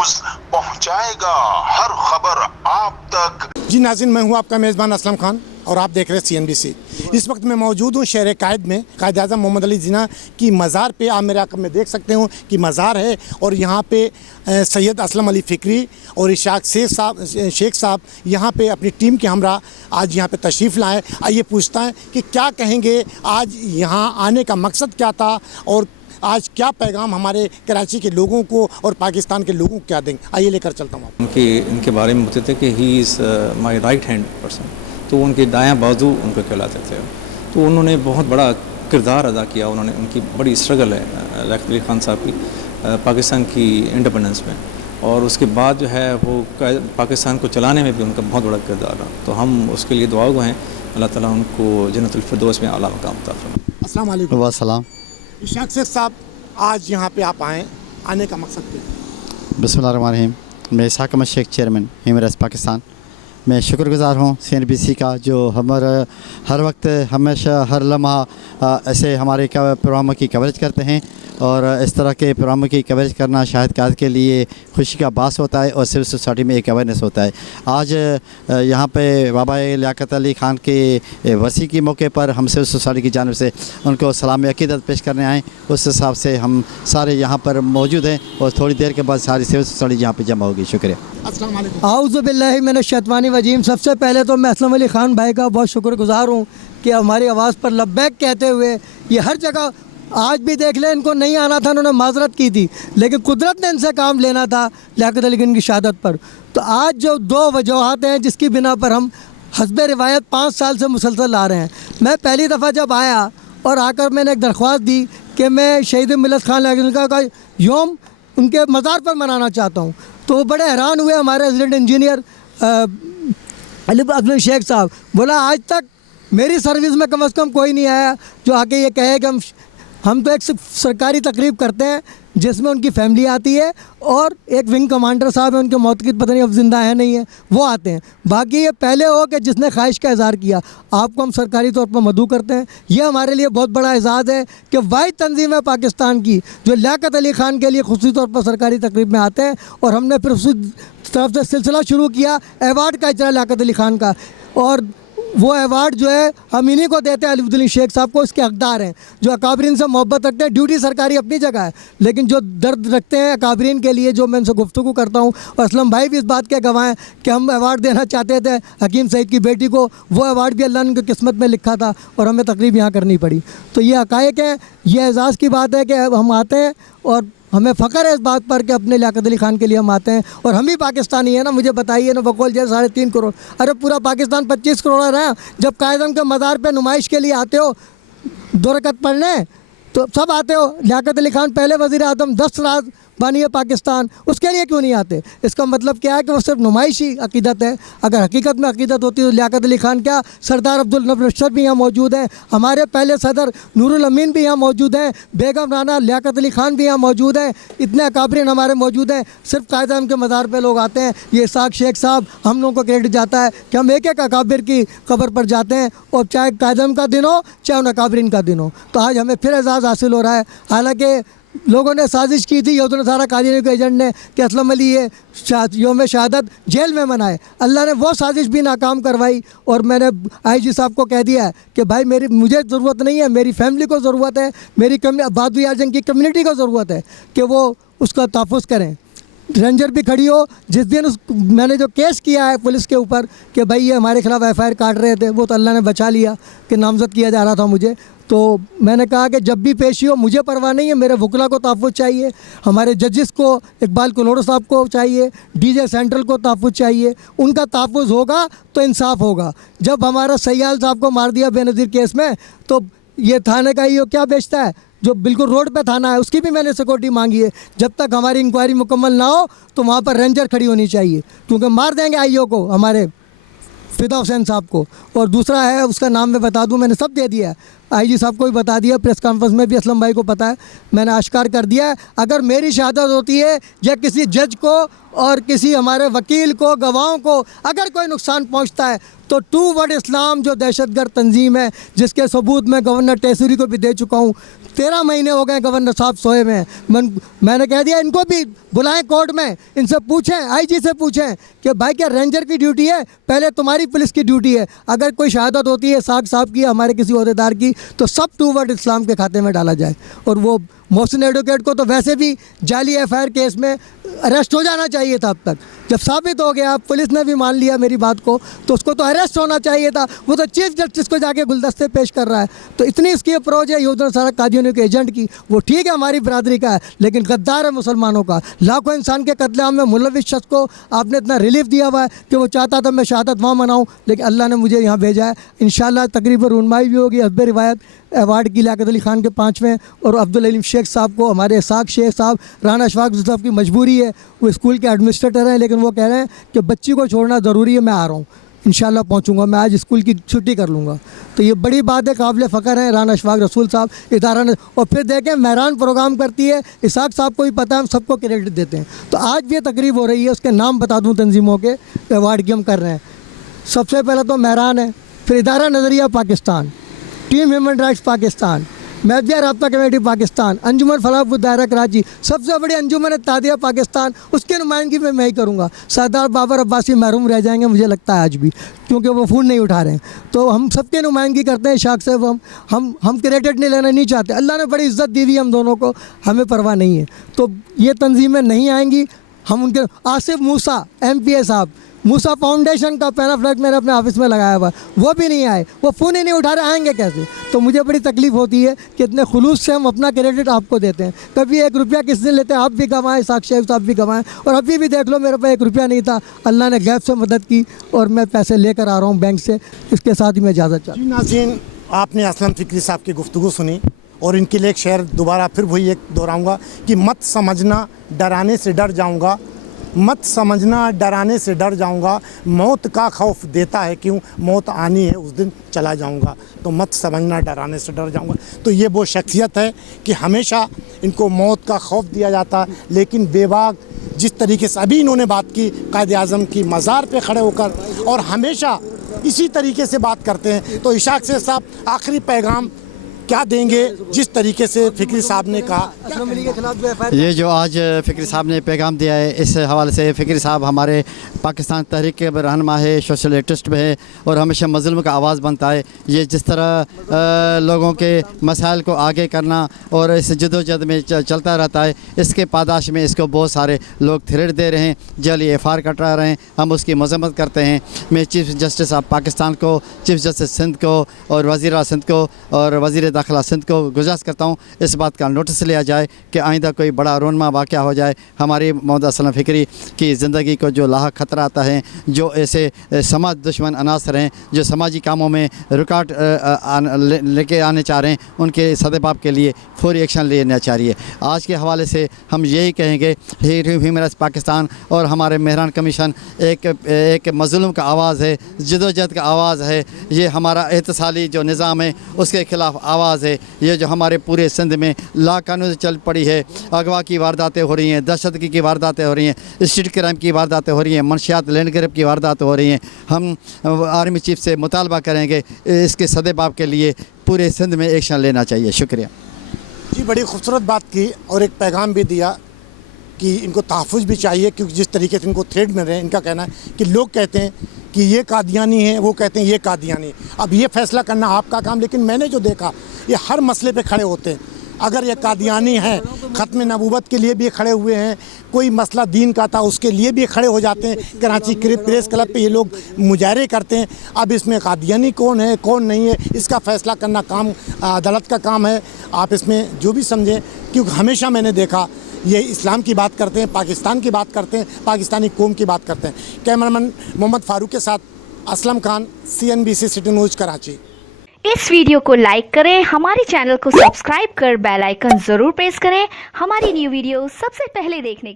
News पहुंचाएगा हर खबर आप तक। जी नाज़रीन, मैं हूं आपका मेज़बान असलम खान और आप देख रहे हैं CNBC। इस वक्त मैं मौजूद हूं शहर कायद में, कायद आज़म मोहम्मद अली जिन्ना की मज़ार पे। आप मेरे आँखों में देख सकते हो कि मज़ार है और यहाँ पे सैयद असलम अली फ़िक्री और इशाक शेख साहब यहाँ पे अपनी टीम के हमरा आज यहाँ पे तशरीफ़ लाए। आइए पूछता है कि क्या कहेंगे, आज यहाँ आने का मकसद क्या था और आज क्या पैगाम हमारे कराची के लोगों को और पाकिस्तान के लोगों को क्या देंगे। आइए लेकर चलता हूँ आपको। इनके बारे में बताते थे कि he is my right hand person, तो उनके दायां बाजू उनको कहलाते थे। तो उन्होंने बहुत बड़ा किरदार अदा किया। उन्होंने उनकी बड़ी स्ट्रगल है लियाकत अली खान साहब की पाकिस्तान की इंडिपेंडेंस में, और उसके बाद जो है वो पाकिस्तान को चलाने में भी उनका बहुत बड़ा किरदार रहा। तो हम उसके लिए दुआगो हैं, अल्लाह ताला उनको जन्नतुल फिरदौस में आला मकाम अता फरमाए। अस्सलाम वालेकुम। वालेकुम। इशाक शेख साहब, आज यहाँ पे आप आए, आने का मकसद क्या है? बिस्मिल्लाहिर्रहमानिर्रहीम। मैं Ishaq Ahmed Sheikh, chairman human rights Pakistan. मैं शुक्रगुज़ार हूँ CNBC का, जो हमारा हर वक्त हमेशा हर लम्हा ऐसे हमारे प्रोग्रामों की कवरेज करते हैं, और इस तरह के प्रोग्रामों की कवरेज करना शाहिद काद के लिए खुशी का बास होता है और सिविल सोसाइटी में एक अवेयरनेस होता है। आज यहाँ पे बाबा लियाकत अली ख़ान के वसी के मौके पर हम सिविल सोसाइटी की जानिब से उनको सलाम अक़ीदत पेश करने आए। उस हिसाब से हम सारे यहाँ पर मौजूद हैं और थोड़ी देर के बाद सारी सिविल सोसाइटी यहाँ पर जमा होगी। शुक्रिया। अस्सलाम वालेकुम। आऊज़ु बिल्लाहि मिनश शैतानिर रजीम। सबसे पहले तो मैं असलम अली ख़ान भाई का बहुत शुक्रगुज़ार हूँ कि हमारी आवाज़ पर लब्बैक कहते हुए ये हर जगह, आज भी देख लें, इनको नहीं आना था, उन्होंने माजरत की थी, लेकिन कुदरत ने इनसे काम लेना था लियाकत अली खान की शहादत पर। तो आज जो दो वजूहात हैं जिसकी बिना पर हम हस्बे रिवायत 5 साल से मुसलसल आ रहे हैं। मैं पहली दफ़ा जब आया और आकर मैंने एक दरख्वास्त दी कि मैं शहीद मिलत खान लियाकत का योम उनके मज़ार पर मनाना चाहता हूँ, तो वो बड़े हैरान हुए। हमारे रेजिडेंट इंजीनियर अली शेख साहब बोला, आज तक मेरी सर्विस में कम से कम कोई नहीं आया जो आके ये कहे कि हम तो एक सरकारी तकरीब करते हैं जिसमें उनकी फैमिली आती है और एक विंग कमांडर साहब है, उनके मौत की पता नहीं अब जिंदा है नहीं है, वो आते हैं। बाकी ये पहले हो कि जिसने ख्वाहिश का इज़हार किया, आपको हम सरकारी तौर पर मदऊ करते हैं। ये हमारे लिए बहुत बड़ा एजाज़ है कि वाहिद तंजीम है पाकिस्तान की जो लियाकत अली ख़ान के लिए खुसूसी तौर पर सरकारी तकरीब में आते हैं। और हमने फिर उस तरफ से सिलसिला शुरू किया अवार्ड का इजरा लियाकत अली ख़ान का, और वो अवार्ड जो है हम इन्हीं को देते हैं, अली शेख साहब को। इसके हकदार हैं जो अकाबरीन से मोहब्बत रखते हैं। ड्यूटी सरकारी अपनी जगह है, लेकिन जो दर्द रखते हैं अकाबरीन के लिए, जो मैं उनसे गुफ्तगू करता हूँ, और असलम भाई भी इस बात के गवाह हैं कि हम अवार्ड देना चाहते थे हकीम सईद की बेटी को, वो अवार्ड भी अल्लाह ने उनकी किस्मत में लिखा था और हमें तकरीब यहाँ करनी पड़ी। तो ये हक़ाइक़ है, ये एजाज़ की बात है कि हम आते हैं और हमें फ़ख्र है इस बात पर कि अपने लियाकत अली ख़ान के लिए हम आते हैं। और हम ही पाकिस्तानी हैं ना, मुझे बताइए ना, बकौल जैसे 3.5 करोड़, अरे पूरा पाकिस्तान 25 करोड़ है। जब कायदम के मज़ार पे नुमाइश के लिए आते हो 2 रकत पढ़ने, तो सब आते हो। लियाकत अली ख़ान पहले वज़ीर आज़म 10 रात बनी है पाकिस्तान, उसके लिए क्यों नहीं आते? इसका मतलब क्या है कि वो सिर्फ नुमाइशी अक़ीदत है। अगर हकीकत में अक़ीदत होती तो लियाकत अली ख़ान क्या, सरदार अब्दुल नबी अशरफ भी यहाँ मौजूद हैं, हमारे पहले सदर नूरुल अमीन भी यहाँ मौजूद हैं, बेगम राना लियाकत अली ख़ान भी यहाँ मौजूद हैं, इतने अकाबरीन हमारे मौजूद हैं। सिर्फ कायद-ए-आज़म के मज़ार पर लोग आते हैं। ये इसाक शेख साहब, हम लोगों को क्रेडिट जाता है कि हम एक एक अकाबिर की कब्र पर जाते हैं, और चाहे कायद-ए-आज़म का दिन हो चाहे उन अकाबरीन का दिन हो। तो आज हमें फिर एजाज़ हासिल हो रहा है। हालाँकि लोगों ने साजिश की थी यहूद नसारा कादियानी के एजेंट ने कि असलम अली ये योम शहादत जेल में मनाए। अल्लाह ने वो साजिश भी नाकाम करवाई, और मैंने IG साहब को कह दिया है कि भाई मुझे ज़रूरत नहीं है, मेरी फैमिली को ज़रूरत है, मेरी बादू याजन की कम्युनिटी को ज़रूरत है कि वो उसका तहफ़्फ़ुज़ करें। रेंजर भी खड़ी हो। जिस दिन मैंने जो केस किया है पुलिस के ऊपर कि भाई ये हमारे खिलाफ़ FIR काट रहे थे, वो तो अल्लाह ने बचा लिया कि नामज़द किया जा रहा था मुझे। तो मैंने कहा कि जब भी पेशी हो मुझे परवाह नहीं है, मेरे वकला को तहफ़्फ़ुज़ चाहिए, हमारे जजेस को इकबाल कलोड़ो साहब को चाहिए, DJ सेंट्रल को तहफ़्फ़ुज़ चाहिए। उनका तहफ़्फ़ुज़ होगा तो इंसाफ होगा। जब हमारा सयाल साहब को मार दिया बेनज़ीर केस में, तो ये थाने का IO क्या बेचता है, जो बिल्कुल रोड पे थाना है, उसकी भी मैंने सिक्योरिटी मांगी है। जब तक हमारी इंक्वायरी मुकम्मल ना हो तो वहाँ पर रेंजर खड़ी होनी चाहिए, क्योंकि मार देंगे IO को, हमारे फ़िदा हुसैन साहब को। और दूसरा है, उसका नाम मैं बता दूं, मैंने सब दे दिया है, IG साहब को भी बता दिया, प्रेस कॉन्फ्रेंस में भी असलम भाई को पता है, मैंने आश्कार कर दिया है। अगर मेरी शहादत होती है या किसी जज को और किसी हमारे वकील को, गवाहों को अगर कोई नुकसान पहुंचता है, तो टू वर्ड इस्लाम जो दहशतगर्द तंजीम है, जिसके सबूत मैं गवर्नर टेसरी को भी दे चुका हूँ, 13 महीने हो गए गवर्नर साहब सोए में। मैंने कह दिया इनको भी बुलाएं कोर्ट में, इनसे पूछें, आईजी से पूछें कि भाई क्या रेंजर की ड्यूटी है, पहले तुम्हारी पुलिस की ड्यूटी है। अगर कोई शहादत होती है इसाक साहब की, हमारे किसी ओहदेदार की, तो सब टूवर्ड इस्लाम के खाते में डाला जाए। और वो मोहसिन एडवोकेट को तो वैसे भी जाली एफआईआर केस में अरेस्ट हो जाना चाहिए था। अब तक जब साबित हो गया, पुलिस ने भी मान लिया मेरी बात को, तो उसको तो अरेस्ट होना चाहिए था। वो तो चीफ जस्टिस को जाके गुलदस्ते पेश कर रहा है। तो इतनी इसकी अप्रोच है यूदन सारा कादियानियों के एजेंट की। वो ठीक है हमारी बरादरी का है, लेकिन गद्दार है मुसलमानों का। लाखों इंसान के कत्लेआम में मुलविस शख्स को आपने इतना रिलीफ दिया हुआ है कि वो चाहता था मैं शहादत वहाँ मनाऊँ, लेकिन अल्लाह ने मुझे यहाँ भेजा है। इंशाअल्लाह तकरीब रुनमाई भी होगी। हस्ब रिवायत अवार्ड की लियाकत अली खान के 5वें और अब्दुल अलीम शेख साहब को, हमारे इसाक शेख साहब, राना अशफाक साहब की मजबूरी है, वो स्कूल के एडमिनिस्ट्रेटर हैं, लेकिन वो कह रहे हैं कि बच्ची को छोड़ना ज़रूरी है, मैं आ रहा हूँ, इंशाल्लाह पहुँचूँगा, मैं आज स्कूल की छुट्टी कर लूँगा। तो ये बड़ी बात है, काबिल फ़ख्र है राना अशफाक रसूल साहब इदारा ने। और फिर देखें मेहरान प्रोग्राम करती है, इसाक साहब को भी पता है, हम सबको क्रेडिट देते हैं। तो आज भी ये तकरीब हो रही है, उसके नाम बता दूँ तंजीमों के अवार्ड की हम कर रहे हैं। सबसे पहले तो मेहरान है, फिर इदारा नज़रिया Pakistan, team human rights Pakistan, media राब्ता कमेटी पाकिस्तान, अंजुमन फलाह दायरा कराची, सबसे बड़ी अंजुमन तादिया पाकिस्तान, उसकी नुमाइंदगी में मैं ही करूँगा। सरदार बाबर अब्बासी महरूम रह जाएंगे मुझे लगता है आज भी, क्योंकि वो फ़ोन नहीं उठा रहे हैं। तो हम सबकी नुमाइंदगी करते हैं। शाख साहब हम क्रेडिट नहीं लेना नहीं चाहते। अल्लाह ने बड़ी इज़्ज़त दी हुई हम दोनों को, हमें परवाह नहीं है। तो ये तंजीमें नहीं आएंगी, हम उनके आसिफ मूसा MPA साहब, मूसा फाउंडेशन का पैरा फ्लैग मैंने अपने ऑफिस में लगाया हुआ, वो भी नहीं आए, वो फ़ोन ही नहीं उठा रहे, आएंगे कैसे? तो मुझे बड़ी तकलीफ़ होती है कि इतने खुलूस से हम अपना क्रेडिट आपको देते हैं। कभी 1 रुपया किस दिन लेते हैं, आप भी कमाएं, इसाक शेख साहब भी कमाएं। और अभी भी देख लो मेरे पास 1 रुपया नहीं था, अल्लाह ने गैब से मदद की और मैं पैसे लेकर आ रहा हूँ बैंक से। इसके साथ ही मैं इजाज़त चाहता हूँ। जी नाज़रीन, आपने असलम फ़िक्री साहब की गुफ्तगू सुनी और इनके लिए एक शेर दोबारा फिर वही एक दोहराऊँगा कि मत समझना डराने से डर जाऊँगा, मत समझना डराने से डर जाऊंगा, मौत का खौफ देता है क्यों, मौत आनी है उस दिन चला जाऊंगा, तो मत समझना डराने से डर जाऊंगा। तो ये वो शख्सियत है कि हमेशा इनको मौत का खौफ दिया जाता, लेकिन बेबाक जिस तरीके से अभी इन्होंने बात की कायद आज़म की मज़ार पे खड़े होकर, और हमेशा इसी तरीके से बात करते हैं। तो इशाक से साहब आखिरी पैगाम क्या देंगे जिस तरीके से फ़िक्री साहब ने कहा? ये जो आज फ़िक्री साहब ने पैगाम दिया है, इस हवाले से फ़िक्री साहब हमारे पाकिस्तान तहरीक के रहनुमा है, सोशल एक्टिविस्ट में है और हमेशा मज़लूम का आवाज़ बनता है। ये जिस तरह लोगों के मसाइल को आगे करना और इस जदोजहद में चलता रहता है, इसके पादाश में इसको बहुत सारे लोग थ्रेट दे रहे हैं, जाली FIR कटवा रहे हैं, हम उसकी मजम्मत करते हैं। मैं चीफ़ जस्टिस ऑफ पाकिस्तान को, चीफ़ जस्टिस सिंध को और वज़ीर आला सिंध को और वज़ीर दाखिला सिंध को गुजारिश करता हूँ इस बात का नोटिस लिया जाए कि आइंदा कोई बड़ा रोनमा वाक़या हो जाए, हमारी मौजूदा असलम फ़िक्री की ज़िंदगी को जो लाहक ख़तरा आता है, जो ऐसे समाज दुश्मन अनासर हैं जो समाजी कामों में रुकावट लेके आने चाह रहे हैं, उनके सदेबाब के लिए फौरी एक्शन लेना चाहिए। आज के हवाले से हम यही कहेंगे, ह्यूमन राइट्स पाकिस्तान और हमारे मेहरान कमीशन एक मज़लूम का आवाज़ है, जदोजहद का आवाज़ है। ये हमारा एहतसाली जो निज़ाम है उसके ख़िलाफ़ आवाज़ है। ये जो हमारे पूरे सिंध में लाकानून चल पड़ी है, अगवा की वारदातें हो रही हैं, दहशतगी की वारदातें हो रही हैं, स्ट्रीट क्राइम की वारदातें हो रही हैं, मनशियात लैंड ग्रैब की वारदातें हो रही हैं। हम आर्मी चीफ से मुतालबा करेंगे इसके सदेबाब के लिए पूरे सिंध में एक्शन लेना चाहिए। शुक्रिया जी, बड़ी खूबसूरत बात की और एक पैगाम भी दिया कि इनको तहफ़्फ़ुज़ भी चाहिए, क्योंकि जिस तरीके से इनको थ्रेट मिल रहे हैं, इनका कहना है कि लोग कहते हैं कि ये कादियानी है, वो कहते हैं ये कादियानी। अब ये फ़ैसला करना आपका काम, लेकिन मैंने जो देखा ये हर मसले पे खड़े होते हैं। अगर ये कादियानी हैं, ख़त्म नबूवत के लिए भी खड़े हुए हैं, कोई मसला दीन का था उसके लिए भी खड़े हो जाते हैं। कराची प्रेस क्लब पे ये लोग मुजाहरे करते हैं। अब इसमें कादियानी कौन है कौन नहीं है, इसका फ़ैसला करना काम अदालत का काम है। आप इसमें जो भी समझें, क्योंकि हमेशा मैंने देखा ये इस्लाम की बात करते हैं, पाकिस्तान की बात करते हैं, पाकिस्तानी कौम की बात करते हैं। कैमरामैन मोहम्मद फारूक के साथ Aslam Khan, CNBC city news Karachi. इस वीडियो को लाइक करें, हमारे चैनल को सब्सक्राइब कर बेल आइकन जरूर प्रेस करें हमारी न्यू वीडियो सबसे पहले देखने के लिए।